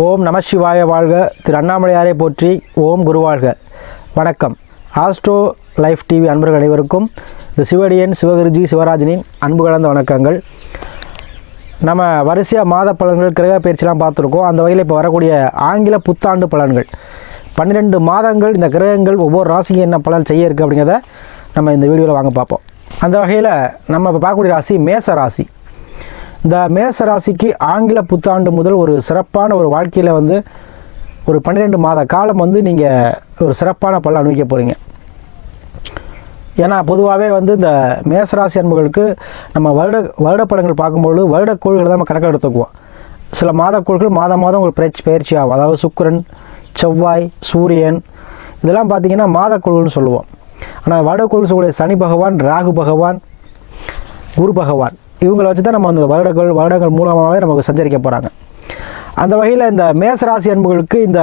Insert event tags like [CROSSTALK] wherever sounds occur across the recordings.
ஓம் நம சிவாய வாழ்க. திரு அண்ணாமலையாரை போற்றி ஓம் குருவாழ்க வணக்கம். ஆஸ்ட்ரோ லைஃப் டிவி அன்பர்கள் அனைவருக்கும் இந்த சிவடியன் சிவகுருஜி சிவராஜனின் அன்பு கலந்த வணக்கங்கள். நம்ம வரிசையாக மாத பலன்கள் கிரக பயிற்சிலாம் பார்த்துருக்கோம். அந்த வகையில் இப்போ வரக்கூடிய ஆங்கில புத்தாண்டு பலன்கள். பன்னிரெண்டு மாதங்கள் இந்த கிரகங்கள் ஒவ்வொரு ராசிக்கு என்ன பலன் செய்ய இருக்குது அப்படிங்கிறத நம்ம இந்த வீடியோவில் வாங்க பார்ப்போம். அந்த வகையில் நம்ம இப்போ பார்க்கக்கூடிய ராசி மேச ராசி. இந்த மேச ராசிக்கு ஆங்கில புத்தாண்டு முதல் ஒரு சிறப்பான ஒரு வாழ்க்கையில் வந்து ஒரு பன்னிரெண்டு மாத காலம் வந்து நீங்கள் ஒரு சிறப்பான பலன் அனுபவிக்க போகிறீங்க ஏன்னா பொதுவாகவே வந்து இந்த மேசராசி அன்புகளுக்கு நம்ம வருட வருட படங்கள் பார்க்கும்பொழுது வருட கோள்களை தான் நம்ம கணக்கில் எடுத்துக்குவோம். சில மாத கோள்கள் மாதம் மாதம் ஒரு பயிற்சி பயிற்சி ஆகும். அதாவது சுக்கிரன் செவ்வாய் சூரியன் இதெல்லாம் பார்த்தீங்கன்னா மாத கோள்கள்னு சொல்லுவோம். ஆனால் வருட கோள் சொல்லக்கூடிய சனி பகவான் ராகு பகவான் குரு பகவான். இவங்களை வச்சு தான் நம்ம அந்த வருடங்கள் வருடங்கள் மூலமாகவே நமக்கு சஞ்சரிக்க போகிறாங்க அந்த வகையில் இந்த மேசராசி அன்புகளுக்கு இந்த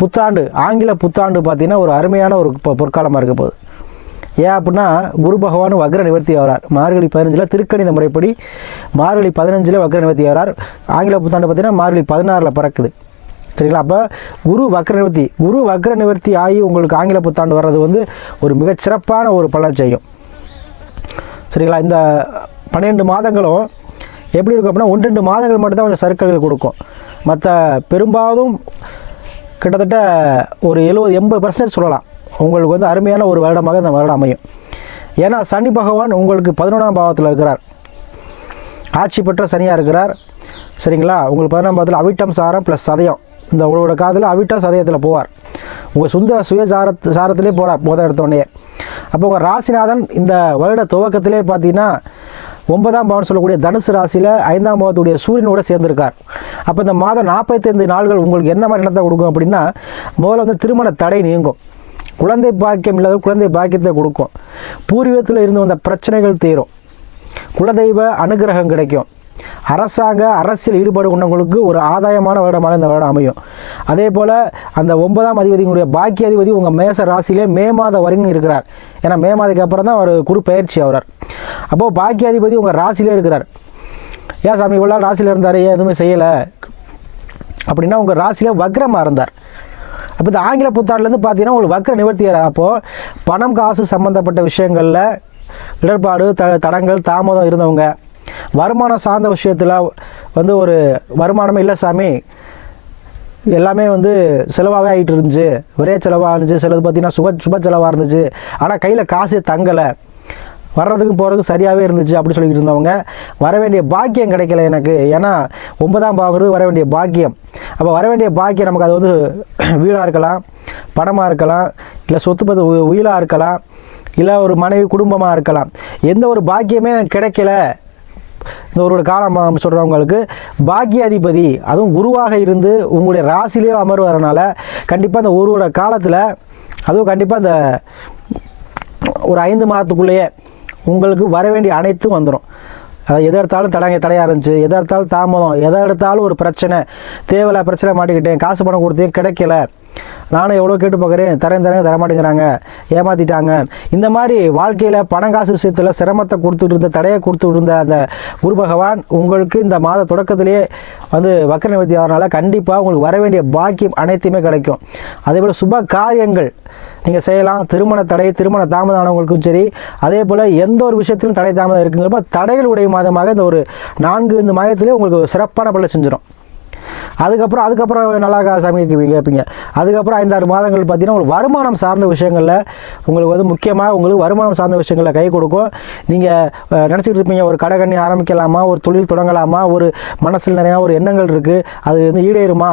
புத்தாண்டு ஆங்கில புத்தாண்டு பார்த்திங்கன்னா ஒரு அருமையான ஒரு இப்போ பொற்காலமாக இருக்க போகுது. ஏன் அப்படின்னா குரு பகவான் வக்ர நிவர்த்தி ஆகிறார் மார்கழி பதினஞ்சில் திருக்கணித முறைப்படி மார்கழி பதினஞ்சில் வக்ர நிவர்த்தி ஆகிறார் ஆங்கில புத்தாண்டு பார்த்திங்கன்னா மார்கழி பதினாறில் பிறக்குது. சரிங்களா? அப்போ குரு வக்ர நிவர்த்தி குரு வக்ர நிவர்த்தி ஆகி உங்களுக்கு ஆங்கில புத்தாண்டு வர்றது வந்து ஒரு மிகச்சிறப்பான ஒரு பலன் செய்யும். சரிங்களா? இந்த பன்னிரெண்டு மாதங்களும் எப்படி இருக்கும் அப்படின்னா ஒன்று ரெண்டு மாதங்கள் மட்டும்தான் கொஞ்சம் சர்க்கிள்கள் கொடுக்கும். மற்ற பெரும்பாலும் கிட்டத்தட்ட ஒரு எழுபது எண்பது பர்சன்டேஜ் சொல்லலாம். உங்களுக்கு வந்து அருமையான ஒரு வருடமாக இந்த வருடம் அமையும். ஏன்னா சனி பகவான் உங்களுக்கு பதினொன்றாம் பாவத்தில் இருக்கிறார். ஆட்சி பெற்ற சனியாக இருக்கிறார். சரிங்களா? உங்களுக்கு பதினொன்றாம் பாவத்தில் அவிட்டம் சாரம் ப்ளஸ் சதயம். இந்த உங்களோட காதில் அவிட்டம் சதயத்தில் போவார். உங்கள் சொந்த சுய சாரத் சாரத்திலே போகிறார் முதல் எடுத்தோடனே அப்போ உங்கள் ராசிநாதன் இந்த வருட துவக்கத்திலே பார்த்தீங்கன்னா ஒன்பதாம் பவன் சொல்லக்கூடிய தனுசு ராசியில் ஐந்தாம் பாவத்துடைய சூரியனோட சேர்ந்திருக்கார். அப்போ இந்த மாதம் நாற்பத்தைந்து நாள்கள் உங்களுக்கு என்ன மாதிரி இடத்தை கொடுக்கும் அப்படின்னா முதல்ல வந்து திருமண தடை நீங்கும். குழந்தை பாக்கியம் இல்லாத குழந்தை பாக்கியத்தை கொடுக்கும். பூர்வீகத்தில் இருந்து வந்த பிரச்சனைகள் தீரும். குலதெய்வ அனுகிரகம் கிடைக்கும். அரசாங்க அரசியல் ஈடுபாடு கொண்டவங்களுக்கு ஒரு ஆதாயமான வருடமாக இந்த வருடம் அமையும். அதே போல் அந்த ஒன்பதாம் அதிபதியினுடைய பாக்கிய அதிபதி உங்கள் மேச ராசியிலே மே மாதம் வரைக்கும் இருக்கிறார். ஏன்னா மே மாதத்துக்கு அப்புறம் தான் அவர் குரு பயிற்சி ஆகிறார் அப்போது பாக்கிய அதிபதி உங்கள் ராசியிலே இருக்கிறார். ஏன் சாமி இவ்வளோ ராசியில் இருந்தார் ஏன் எதுவுமே செய்யலை? அப்படின்னா உங்கள் ராசியில் வக்ரமாக இருந்தார். அப்போ இந்த ஆங்கில புத்தாண்டுலேருந்து பார்த்தீங்கன்னா உங்களுக்கு வக்ர நிவர்த்தி அப்போது பணம் காசு சம்மந்தப்பட்ட விஷயங்களில் இடர்பாடு த தடங்கள் தாமதம் இருந்தவங்க வருமானம் சார்ந்த விஷயத்தில் வந்து ஒரு வருமானமே இல்லை சாமி. எல்லாமே வந்து செலவாகவே ஆகிட்டு இருந்துச்சு. ஒரே செலவாக இருந்துச்சு. சிலது பார்த்தீங்கன்னா சுப சுப செலவாக இருந்துச்சு. ஆனால் கையில் காசே தங்கலை. வர்றதுக்கு போகிறதுக்கு சரியாகவே இருந்துச்சு அப்படின்னு சொல்லிட்டு இருந்தவங்க வர வேண்டிய பாக்கியம் கிடைக்கல எனக்கு. ஏன்னா ஒன்பதாம் பாவங்கிறது வர வேண்டிய பாக்கியம். அப்போ வர வேண்டிய பாக்கியம் நமக்கு அது வந்து [CLEARS THROAT] வீடாக இருக்கலாம் பணமாக இருக்கலாம் இல்லை சொத்து பத்து உ- உயிலாக இருக்கலாம் இல்லை ஒரு மனைவி குடும்பமாக இருக்கலாம். எந்த ஒரு பாக்கியமே எனக்கு கிடைக்கல. இந்த ஒரு காலம் சொல்கிறவங்களுக்கு பாக்கிய அதிபதி அதுவும் குருவாக இருந்து உங்களுடைய ராசிலேயே அமர்வதனால கண்டிப்பாக அந்த ஒருவோட காலத்தில் அதுவும் கண்டிப்பாக அந்த ஒரு ஐந்து மாதத்துக்குள்ளேயே உங்களுக்கு வர வேண்டிய அனைத்தும் வந்துடும் அது எதை எடுத்தாலும் தடங்க தடையாக இருந்துச்சு. எதை எடுத்தாலும் தாமதம். எதை எடுத்தாலும் ஒரு பிரச்சனை. தேவையில்ல பிரச்சனை மாட்டிக்கிட்டேன். காசு பணம் கொடுத்தேன். கிடைக்கல. நானும் எவ்வளோ கேட்டு பார்க்குறேன். தரேன் தரேன் தரமாட்டேங்கிறாங்க. ஏமாற்றிட்டாங்க இந்த மாதிரி வாழ்க்கையில் பணம் காசு விஷயத்தில் சிரமத்தை கொடுத்துட்டு இருந்த தடையை கொடுத்துட்டு இருந்த அந்த குரு பகவான் உங்களுக்கு இந்த மாத தொடக்கத்திலேயே வந்து வக்கர நிவர்த்தி ஆகிறனால கண்டிப்பாக உங்களுக்கு வர வேண்டிய பாக்கியம் அனைத்துமே கிடைக்கும். அதே போல் சுப காரியங்கள் நீங்கள் செய்யலாம். திருமண தடை திருமண தாமதம் ஆனவங்களுக்கும் சரி அதே போல் எந்த ஒரு விஷயத்திலும் தடை தாமதம் இருக்குங்கிறப்ப தடைகளுடைய மாதமாக இந்த ஒரு நான்கு இந்த மாதத்திலே உங்களுக்கு சிறப்பான பல செஞ்சிடும் அதுக்கப்புறம் அதுக்கப்புறம் நல்லா சமைக்க கேட்பீங்க கேட்பீங்க. அதுக்கப்புறம் ஐந்தாறு மாதங்கள் பார்த்தீங்கன்னா உங்களுக்கு வருமானம் சார்ந்த விஷயங்களில் உங்களுக்கு வந்து முக்கியமாக உங்களுக்கு வருமானம் சார்ந்த விஷயங்களில் கை கொடுக்கும். நீங்கள் நினச்சிட்டு இருப்பீங்க ஒரு கடை கண்ணி ஆரம்பிக்கலாமா ஒரு தொழில் தொடங்கலாமா ஒரு மனசில் நிறையா ஒரு எண்ணங்கள் இருக்குது அது வந்து ஈடேறுமா?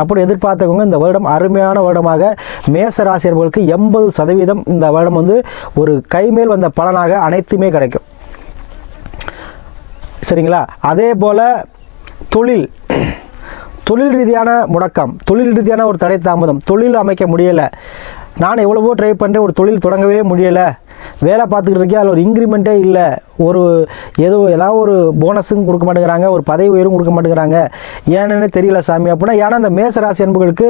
அப்படி எதிர்பார்த்தவங்க இந்த வருடம் அருமையான வருடமாக மேச ராசியர்களுக்கு எண்பது சதவீதம் இந்த வருடம் வந்து ஒரு கைமேல் வந்த பலனாக அனைத்துமே கிடைக்கும். சரிங்களா? அதே போல் தொழில் தொழில் ரீதியான முடக்கம் தொழில் ரீதியான ஒரு தடை தாமதம் தொழில் அமைக்க முடியலை. நான் எவ்வளவோ ட்ரை பண்ணுறேன் ஒரு தொழில் தொடங்கவே முடியலை. வேலை பார்த்துக்கிட்டு இருக்கேன் அதில் ஒரு இன்க்ரிமெண்ட்டே இல்லை. ஒரு ஏதோ ஏதாவது ஒரு போனஸும் கொடுக்க மாட்டேங்கிறாங்க ஒரு பதவி உயரும் கொடுக்க மாட்டேங்கிறாங்க. ஏன்னு தெரியல சாமி. அப்படின்னா ஏன்னா இந்த மேசராசி என்பவர்களுக்கு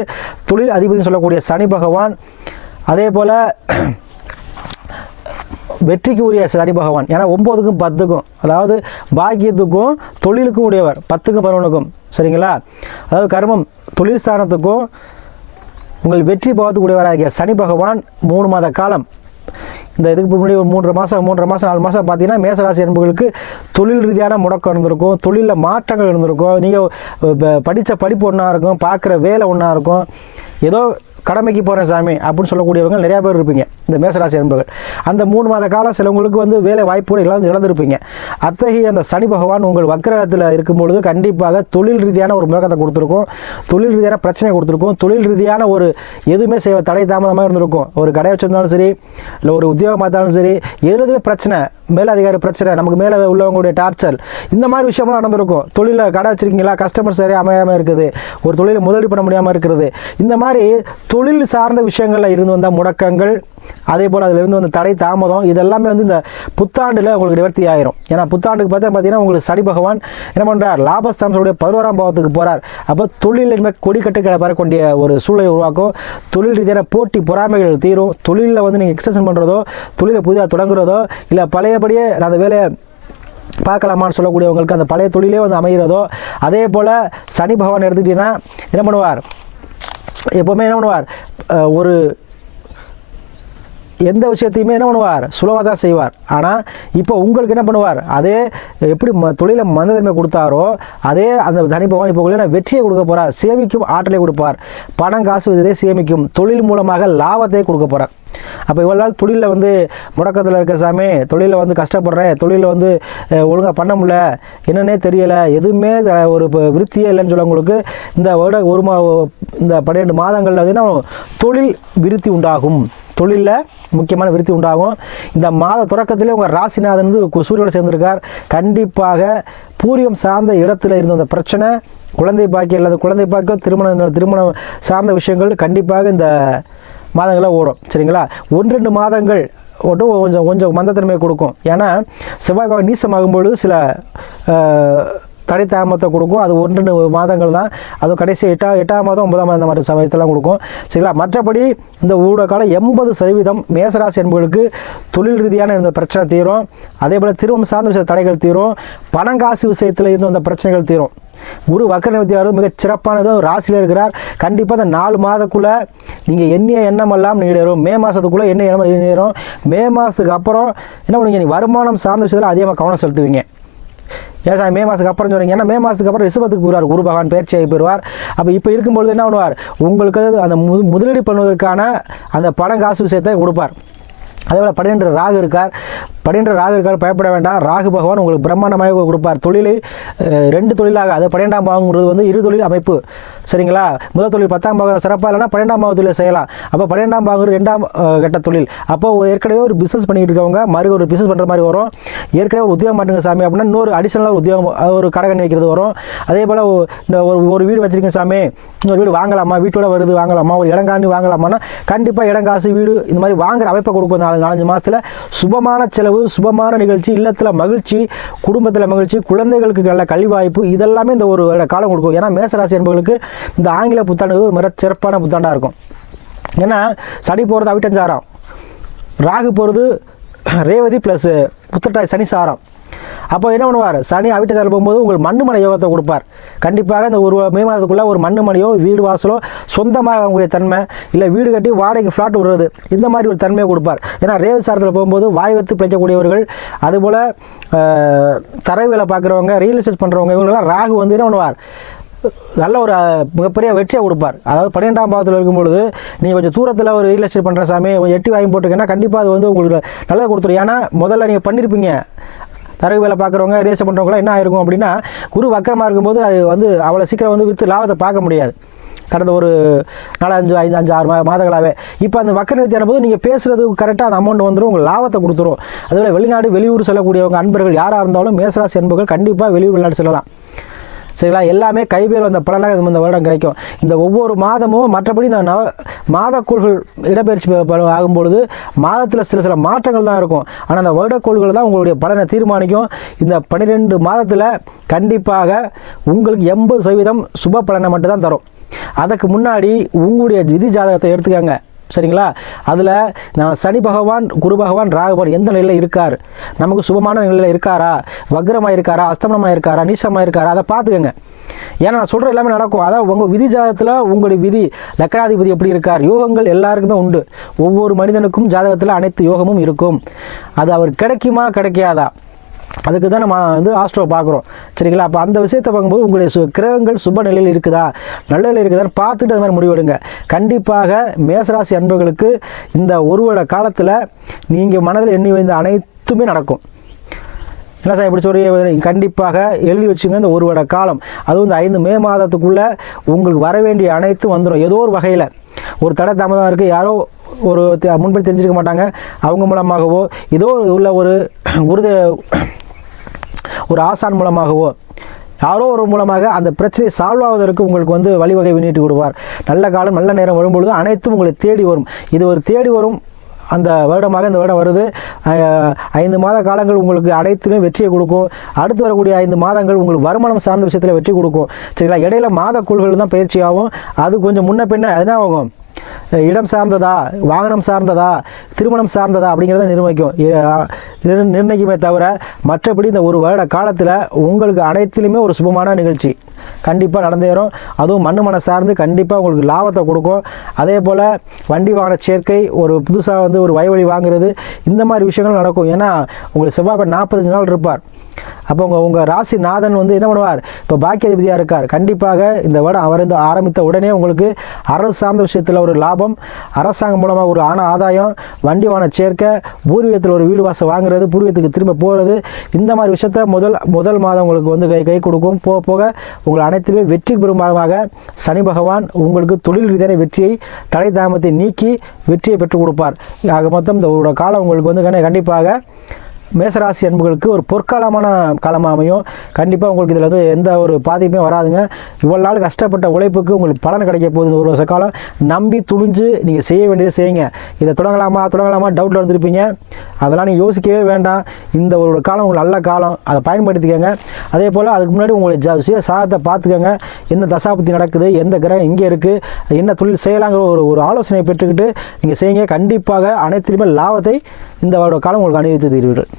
தொழில் அதிபதி சொல்லக்கூடிய சனி பகவான் அதே போல் வெற்றிக்கு உரிய சனி பகவான். ஏன்னா ஒம்போதுக்கும் பத்துக்கும் அதாவது பாக்கியத்துக்கும் தொழிலுக்கும் உடையவர். பத்துக்கும் பதினொன்றுக்கும் சரிங்களா? அதாவது கர்மம் தொழில் ஸ்தானத்துக்கும் உங்கள் வெற்றி பாவத்துக்குரியவராகிய சனி பகவான் மூணு மாத காலம். இந்த இதுக்கு முன்னாடி ஒரு மூன்று மாதம் மூன்றரை மாதம் நாலு மாதம் பார்த்தீங்கன்னா மேசராசி என்பவர்களுக்கு தொழில் ரீதியான முடக்கம் இருந்திருக்கும் தொழிலில் மாற்றங்கள் இருந்திருக்கும். நீங்கள் படித்த படிப்பு ஒன்றா இருக்கும் பார்க்குற வேலை ஒன்றா இருக்கும். ஏதோ கடமைக்கு போகிறேன் சாமி அப்படின்னு சொல்லக்கூடியவங்க நிறையா பேர் இருப்பீங்க. இந்த மேசராசி என்பவர்கள் அந்த மூணு மாத காலம் சிலவங்களுக்கு வந்து வேலை வாய்ப்புகள் இழந்து இழந்திருப்பீங்க. அத்தகைய அந்த சனி பகவான் உங்கள் வக்கரத்தில் இருக்கும் பொழுது கண்டிப்பாக தொழில் ரீதியான ஒரு முழக்கத்தை கொடுத்துருக்கும். தொழில் ரீதியான பிரச்சனை கொடுத்துருக்கும். தொழில் ரீதியான ஒரு எதுவுமே செய்ய தடை தாமதமாக இருந்திருக்கும். ஒரு கடை வச்சிருந்தாலும் சரி இல்லை ஒரு உத்தியோகம் பார்த்தாலும் சரி எதுவுமே பிரச்சனை மேலதிகாரி பிரச்சனை நமக்கு மேலே உள்ளவங்களுடைய டார்ச்சர் இந்த மாதிரி விஷயம்லாம் நடந்திருக்கும். தொழிலில் கடை வச்சிருக்கீங்களா? கஸ்டமர் சரியாக அமையாமல் இருக்குது. ஒரு தொழிலை முதலீடு பண்ண முடியாமல் இருக்கிறது இந்த மாதிரி தொழில் சார்ந்த விஷயங்களில் இருந்து வந்த முடக்கங்கள் அதே போல் அதிலிருந்து வந்து தடை தாமதம் இதெல்லாமே வந்து இந்த புத்தாண்டில் உங்களுக்கு நிவர்த்தி ஆயிரும். ஏன்னா புத்தாண்டுக்கு பார்த்தா பார்த்தீங்கன்னா உங்களுக்கு சனி பகவான் என்ன பண்ணுறார் லாபஸ்தானத்துடைய பதினோராம் பாவத்துக்கு போகிறார் அப்போ தொழில் கொடிக்கட்டு கொடி ஒரு சூழலை உருவாக்கும். தொழில் ரீதியான போட்டி பொறாமைகள் தீரும். தொழிலில் வந்து நீங்கள் எக்ஸ்டென்ஷன் பண்ணுறதோ தொழிலை புதிதாக தொடங்குறதோ இல்லை பழையபடியே நான் அந்த வேலையை பார்க்கலாமான்னு சொல்லக்கூடியவங்களுக்கு அந்த பழைய தொழிலே வந்து அமைகிறதோ அதே போல் சனி பகவான் எடுத்துக்கிட்டீங்கன்னா என்ன பண்ணுவார்? எப்போவுமே என்ன பண்ணுவார்? ஒரு எந்த விஷயத்தையுமே என்ன பண்ணுவார்? சுலபமாக தான் செய்வார். ஆனால் இப்போ உங்களுக்கு என்ன பண்ணுவார்? அதே எப்படி ம தொழிலை மந்ததன்மை கொடுத்தாரோ அதே அந்த தனி பகவான் இப்போ உங்களுக்கு வெற்றியை கொடுக்க போகிறார் சேமிக்கும் ஆற்றலை கொடுப்பார். பணம் காசு இதே சேமிக்கும் தொழில் மூலமாக லாபத்தை கொடுக்க போகிறார் அப்போ இவ்வளோ நாள் தொழிலில் வந்து முடக்கத்தில் இருக்க சாமி தொழிலில் வந்து கஷ்டப்படுறேன் தொழிலில் வந்து ஒழுங்காக பண்ண முடியல என்னன்னே தெரியலை எதுவுமே ஒரு இப்போ விருத்தியே இல்லைன்னு சொல்லவங்களுக்கு இந்த வருட ஒரு மா இந்த பன்னிரெண்டு மாதங்களில் வந்து தொழில் விருத்தி உண்டாகும். தொழிலில் முக்கியமான விருத்தி உண்டாகும். இந்த மாத தொடக்கத்திலே உங்கள் ராசிநாதன் வந்து கு- சேர்ந்திருக்கார். கண்டிப்பாக பூரியம் சார்ந்த இடத்துல இருந்த அந்த பிரச்சனை குழந்தை பாக்கியம் அல்லது குழந்தை பாக்கியம் திருமணம் திருமணம் சார்ந்த விஷயங்கள் கண்டிப்பாக இந்த மாதங்களில் ஓடும். சரிங்களா? ஒன்று ரெண்டு மாதங்கள் ஒட்டும் கொஞ்சம் கொஞ்சம் மந்தத்தன்மையை கொடுக்கும். ஏன்னா செவ்வாய் நீசமாகும் பொழுது சில தடை தாமத்தை கொடுக்கும். அது ஒன்று ரெண்டு மாதங்கள் தான். அது கடைசி எட்டாம் எட்டாம் மாதம் ஒன்பதாம் மாதம் மற்ற சமயத்தெல்லாம் கொடுக்கும். சரிங்களா? மற்றபடி இந்த ஊட காலம் எண்பது சதவீதம் மேசராசி என்பவர்களுக்கு தொழில் ரீதியான இந்த பிரச்சனை தீரும். அதே போல் திருமணம் சார்ந்த விஷய தடைகள் தீரும். பணம் காசு விஷயத்தில் இருந்து வந்த பிரச்சனைகள் தீரும். குரு வக்கர நிவர்த்தியாளர் மிக சிறப்பானதும் ராசியில் இருக்கிறார். கண்டிப்பாக அந்த நாலு மாதக்குள்ளே நீங்கள் எண்ணிய எண்ணம் எல்லாம் மே மாதத்துக்குள்ளே என்ன எண்ணம் நீடிடும் மே மாதத்துக்கு அப்புறம் என்ன பண்ணுவீங்க? நீ வருமானம் சார்ந்த விஷயத்தில் அதிகமாக கவனம் செலுத்துவீங்க. ஏன் சார் மே மாதத்துக்கு அப்புறம் சொல்றீங்க. ஏன்னா மே மாதத்துக்கு அப்புறம் ரிஷபத்துக்கு போயிடுவார். குரு பகவான் பயிற்சியாகி போயிடுவார். அப்போ இப்போ இருக்கும்பொழுது என்ன பண்ணுவார்? உங்களுக்கு அந்த மு முதலீடு பண்ணுவதற்கான அந்த பணம் காசு விஷயத்தை கொடுப்பார். அதே போல் பன்னிரெண்டு ராகு இருக்கார். பன்னிரெண்டு ராகு இருக்கார் பயப்பட வேண்டாம். ராகு பகவான் உங்களுக்கு பிரம்மாண்டமாக கொடுப்பார். தொழிலை ரெண்டு தொழிலாக அது பன்னெண்டாம் பாவங்கிறது வந்து இரு தொழில் அமைப்பு. சரிங்களா? முதல் தொழில் பத்தாம் பாகம் சிறப்பாக இல்லைன்னா பன்னெண்டாம் பாவ தொழிலை செய்யலாம். அப்போ பன்னெண்டாம் பாகம் ரெண்டாம் கட்ட தொழில். அப்போ ஏற்கனவே ஒரு பிஸ்னஸ் பண்ணிட்டு இருக்கவங்க மறு ஒரு பிஸ்னஸ் பண்ணுற மாதிரி வரும். ஏற்கனவே ஒரு உத்தியோகம் பண்ணுங்க சாமி அப்படின்னா இன்னொரு அடிஷனலாக உத்தியோகம் ஒரு கடை வைக்கிறது வரும். அதே போல் இந்த ஒரு ஒரு வீடு வச்சுருக்கீங்க சாமி. இன்னொரு வீடு வாங்கலாமா? வீட்டோட வருது வாங்கலாமா? ஒரு இடங்காண்டி வாங்கலாமான்னா கண்டிப்பாக இடம் காசு வீடு இந்த மாதிரி வாங்குற அமைப்பை கொடுக்கும். நாலு நாலஞ்சு மாதத்தில் சுபமான செலவு சுபமான நிகழ்ச்சி இல்லத்தில் மகிழ்ச்சி குடும்பத்தில் மகிழ்ச்சி குழந்தைகளுக்கு நல்ல கல்வி வாய்ப்பு இதெல்லாமே இந்த ஒரு காலம் கொடுக்கும். ஏன்னா மேசராசி என்பவர்களுக்கு இந்த ஆங்கில புத்தாண்டு ஒரு மிக சிறப்பான புத்தாண்டாக இருக்கும். ஏன்னா சனி போகிறது அவிட்டஞ்சாரம். ராகு போகிறது ரேவதி ப்ளஸ் புத்தட்டாய் சனி சாரம். அப்போ என்ன பண்ணுவார்? சனி அவிட்டச்சாரம் போகும்போது உங்களுக்கு மண்ணு மனை யோகத்தை கொடுப்பார். கண்டிப்பாக இந்த ஒரு மே மாதத்துக்குள்ளே ஒரு மண்ணு மனையோ வீடு வாசலோ சொந்தமாக அவங்களுடைய தன்மை இல்லை வீடு கட்டி வாடகைக்கு ஃப்ளாட் விடுறது இந்த மாதிரி ஒரு தன்மையை கொடுப்பார். ஏன்னா ரேவதி சாரத்தில் போகும்போது வாய் வைத்து பிழைக்கக்கூடியவர்கள் அதுபோல் அஹ், வேலை பார்க்குறவங்க ரியல் எஸ்டேட் பண்ணுறவங்க இவங்களெல்லாம் ராகு வந்து என்ன பண்ணுவார்? நல்ல ஒரு மிகப்பெரிய வெற்றியை கொடுப்பார். அதாவது பன்னிரெண்டாம் பாவத்தில் இருக்கும் பொழுது நீங்கள் கொஞ்சம் தூரத்தில் ஒரு ரியல் எஸ்டேட் பண்ணுற சாமி எட்டி வாங்கி போட்டிருக்கேன்னா கண்டிப்பாக அது வந்து உங்களுக்கு நல்லது கொடுத்துரும். ஏன்னா முதல்ல நீங்கள் பண்ணியிருப்பீங்க தரகு வேலை பார்க்குறவங்க ரியல் பண்ணுறவங்களாம் என்ன ஆயிருக்கும் அப்படின்னா குரு வக்கரமாக இருக்கும்போது அது வந்து அவ்வளோ சீக்கிரம் வந்து விற்று லாபத்தை பார்க்க முடியாது. கடந்த ஒரு நாலஞ்சு ஐந்து அஞ்சு ஆறு மாதங்களாகவே இப்போ அந்த வக்கர நிறுத்தியான போது நீங்கள் பேசுகிறதுக்கு கரெக்டாக அந்த அமௌண்ட் வந்துடும் உங்களுக்கு லாபத்தை கொடுத்துரும். அதுவே வெளிநாடு வெளியூர் செல்லக்கூடியவங்க அன்பர்கள் யாராக இருந்தாலும் மேசராசி என்பவர்கள் கண்டிப்பாக வெளியூர் வெளிநாடு செல்லலாம். சரிங்களா? எல்லாமே கைபேர் வந்த பலனாக இது இந்த வருடம் கிடைக்கும். இந்த ஒவ்வொரு மாதமும் மற்றபடி இந்த நவ மாதக்கோள்கள் இடப்பெயர்ச்சி ஆகும்பொழுது மாதத்தில் சில சில மாற்றங்கள் தான் இருக்கும். ஆனால் அந்த வருடக்கோள்கள் தான் உங்களுடைய பலனை தீர்மானிக்கும். இந்த பன்னிரெண்டு மாதத்தில் கண்டிப்பாக உங்களுக்கு எண்பது சதவீதம் சுப பலனை மட்டும்தான் தரும். அதுக்கு முன்னாடி உங்களுடைய விதி ஜாதகத்தை எடுத்துக்கங்க. சரிங்களா? அதில் நான் சனி பகவான் குரு பகவான் ராகுபன் எந்த நிலையில் இருக்கார்? நமக்கு சுபமான நிலையில் இருக்காரா? வக்ரமாக இருக்காரா அஸ்தமனமாக இருக்காரா நீசமாக இருக்காரா அதை பார்த்துக்கங்க. ஏன்னா நான் சொல்கிற எல்லாமே நடக்கும். அதாவது உங்கள் விதி ஜாதகத்தில் உங்களுடைய விதி லக்கணாதிபதி எப்படி இருக்கார்? யோகங்கள் எல்லாருக்குமே உண்டு. ஒவ்வொரு மனிதனுக்கும் ஜாதகத்தில் அனைத்து யோகமும் இருக்கும். அது அவர் கிடைக்குமா? கிடைக்காதா? அதுக்கு தான் நம்ம வந்து ஆஸ்ட்ரோ பார்க்குறோம். சரிங்களா? அப்போ அந்த விஷயத்தை பார்க்கும்போது உங்களுடைய சு கிரகங்கள் சுப நிலையில் இருக்குதா? நல்ல நிலையில் இருக்குதான்னு பார்த்துட்டு அது மாதிரி முடிவெடுங்க கண்டிப்பாக மேசராசி அன்பர்களுக்கு இந்த ஒரு வருட காலத்தில் நீங்கள் மனதில் எண்ணி வைந்த அனைத்துமே நடக்கும். என்ன சார் இப்படி சொல்லி கண்டிப்பாக எழுதி வச்சுங்க இந்த ஒரு வருட காலம். அதுவும் இந்த ஐந்து மே மாதத்துக்குள்ளே உங்களுக்கு வர வேண்டிய அனைத்தும் வந்துடும் ஏதோ ஒரு வகையில். ஒரு தடை தாமதம் இருக்குது யாரோ ஒரு முன்பே தெரிஞ்சிருக்க மாட்டாங்க. அவங்க மூலமாகவோ ஏதோ உள்ள ஒரு [CLEARS THROAT] உருது [CLEARS THROAT] ஒரு ஆசான் மூலமாகவோ யாரோ ஒரு மூலமாக அந்த பிரச்சனையை சால்வ் ஆவதற்கு உங்களுக்கு வந்து வழிவகை விண்ணிட்டு கொடுப்பார் நல்ல காலம் நல்ல நேரம் வரும்பொழுது அனைத்தும் உங்களை தேடி வரும். இது ஒரு தேடி வரும் அந்த வருடமாக இந்த வருடம் வருது. ஐந்து மாத காலங்கள் உங்களுக்கு அனைத்துமே வெற்றியை கொடுக்கும். அடுத்து வரக்கூடிய ஐந்து மாதங்கள் உங்களுக்கு வருமானம் சார்ந்த விஷயத்தில் வெற்றி கொடுக்கும். சரிங்களா? இடையில மாத குழுகள் தான் பயிற்சி ஆகும். அது கொஞ்சம் முன்ன பின்ன என்ன ஆகும்? இடம் சார்ந்ததா? வாகனம் சார்ந்ததா? திருமணம் சார்ந்ததா? அப்படிங்கிறத நிர்ணயிக்கும். நிர்ணயிக்குமே தவிர மற்றபடி இந்த ஒரு வருட காலத்தில் உங்களுக்கு அனைத்திலுமே ஒரு சுபமான நிகழ்ச்சி. கண்டிப்பாக நடந்தேறும். அதுவும் மண்ணு மனை சார்ந்து கண்டிப்பாக உங்களுக்கு லாபத்தை கொடுக்கும். அதே போல் வண்டி வாகன சேர்க்கை ஒரு புதுசாக வந்து ஒரு வயவழி வாங்குறது இந்த மாதிரி விஷயங்கள் நடக்கும். ஏன்னா உங்களுக்கு செவ்வாய் நாற்பத்தஞ்சு நாள் இருப்பார். அப்போ உங்கள் உங்கள் ராசி நாதன் வந்து என்ன பண்ணுவார்? இப்போ பாக்கியாதிபதியாக இருக்கார். கண்டிப்பாக இந்த வருடம் அவர் இந்த ஆரம்பித்த உடனே உங்களுக்கு அரசு சார்ந்த விஷயத்தில் ஒரு லாபம் அரசாங்கம் மூலமாக ஒரு ஆன ஆதாயம் வண்டி வாகன சேர்க்க பூர்வீகத்தில் ஒரு வீடு வாசல் வாங்குறது பூர்வீகத்துக்கு திரும்ப போகிறது இந்த மாதிரி விஷயத்த முதல் முதல் மாதம் உங்களுக்கு வந்து கை கை கொடுக்கும். போக போக உங்கள் அனைத்துமே வெற்றி பெறும் மாதமாக சனி பகவான் உங்களுக்கு தொழில் ரீதியான வெற்றியை தடை தாமத்தை நீக்கி வெற்றியை பெற்றுக் கொடுப்பார். ஆக மொத்தம் இந்த காலம் உங்களுக்கு வந்து கண்டிப்பாக மேசராசி அன்புகளுக்கு ஒரு பொற்காலமான காலமாக அமையும். கண்டிப்பாக உங்களுக்கு இதில் வந்து எந்த ஒரு பாதிப்புமே வராதுங்க. இவ்வளோ நாள் கஷ்டப்பட்ட உழைப்புக்கு உங்களுக்கு பலன் கிடைக்க போகுது ஒரு வருஷ காலம். நம்பி துணிஞ்சு நீங்கள் செய்ய வேண்டியதை செய்யுங்க. இதை தொடங்கலாமா தொடங்கலாமா டவுட்டில் வந்துருப்பீங்க அதெல்லாம் நீங்கள் யோசிக்கவே வேண்டாம். இந்த ஒரு காலம் உங்களுக்கு நல்ல காலம். அதை பயன்படுத்திக்கோங்க. அதே போல் அதுக்கு முன்னாடி உங்களுடைய ஜ சுய சாதத்தை பார்த்துக்கோங்க. எந்த தசாபத்தி நடக்குது எந்த கிரகம் இங்கே இருக்குது என்ன தொழில் செய்யலாங்கிற ஒரு ஒரு ஆலோசனையை பெற்றுக்கிட்டு நீங்கள் செய்யுங்க. கண்டிப்பாக அனைத்திலுமே லாபத்தை இந்த வருட காலம் உங்களுக்கு அனுபவித்து தருவீர்கள்